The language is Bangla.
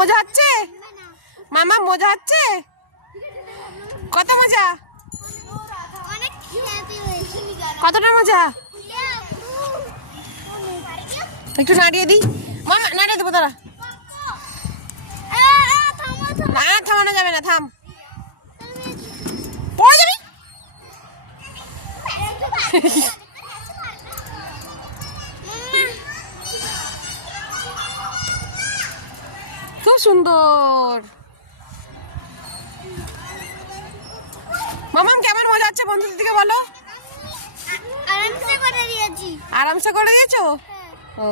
মজা হচ্ছে? মামা মজা হচ্ছে? কত মজা? কতটা মজা? একটু নাড়িয়ে দিই। মামা নাড়িয়ে দেবো, তারা না থামানো যাবে না, থাম, পড়ে যাবি। খুব সুন্দর। মামাম কেমন মজা হচ্ছে বন্ধুদের দিকে বলো? আরামসে করে দিয়েছি। আরামসে করে দিয়েছো? ও